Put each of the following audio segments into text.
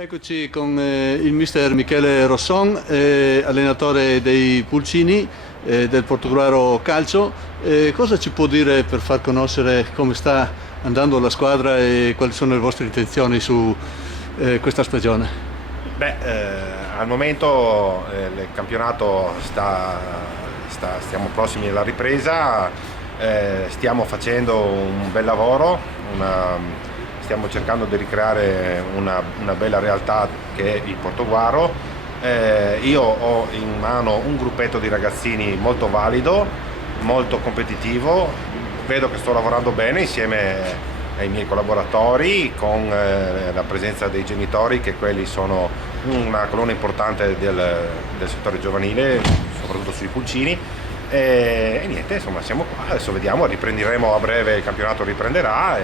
Eccoci con il mister Michele Rosson, allenatore dei Pulcini del Portogruaro Calcio. Cosa ci può dire per far conoscere come sta andando la squadra e quali sono le vostre intenzioni su questa stagione? Al momento il campionato stiamo prossimi alla ripresa, stiamo facendo un bel lavoro, stiamo cercando di ricreare una bella realtà che è il Portogruaro. Io ho in mano un gruppetto di ragazzini molto valido, molto competitivo, vedo che sto lavorando bene insieme ai miei collaboratori, con la presenza dei genitori, che quelli sono una colonna importante del settore giovanile, soprattutto sui Pulcini. E niente, insomma, siamo qua, adesso vediamo, riprenderemo a breve, il campionato riprenderà.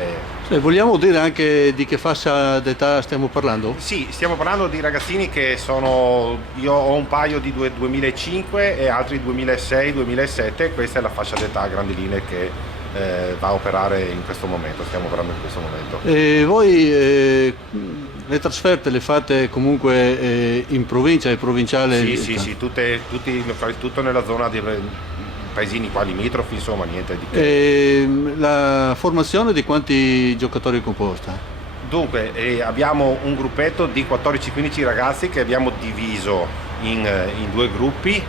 Vogliamo dire anche di che fascia d'età stiamo parlando? Sì, stiamo parlando di ragazzini che sono, io ho un paio di 2005 e altri 2006-2007, questa è la fascia d'età grandi linee che va a operare in questo momento, stiamo operando in questo momento. E voi le trasferte le fate comunque in provincia e provinciale? Sì, tutto nella zona di paesini qua limitrofi, insomma, niente di che. La formazione di quanti giocatori è composta? Dunque, abbiamo un gruppetto di 14-15 ragazzi che abbiamo diviso in due gruppi,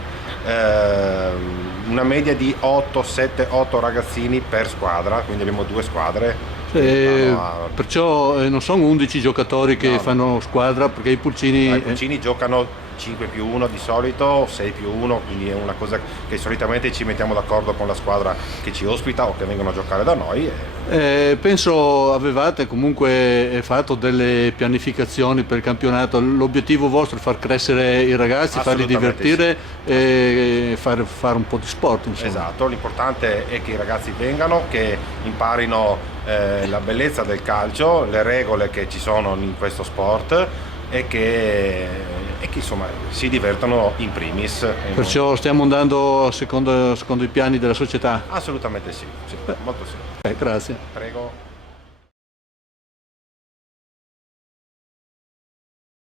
una media di 8 ragazzini per squadra, quindi abbiamo due squadre. Perciò non sono 11 giocatori che fanno squadra, perché i Pulcini giocano 5+1 di solito, 6+1, quindi è una cosa che solitamente ci mettiamo d'accordo con la squadra che ci ospita o che vengono a giocare da noi. Penso avevate comunque fatto delle pianificazioni per il campionato. L'obiettivo vostro è far crescere i ragazzi, farli divertire, sì, e fare un po' di sport, insomma. Esatto, l'importante è che i ragazzi vengano, che imparino la bellezza del calcio, le regole che ci sono in questo sport e che insomma si divertono in primis. Perciò stiamo andando secondo i piani della società? Assolutamente sì, molto sì. Grazie. Prego.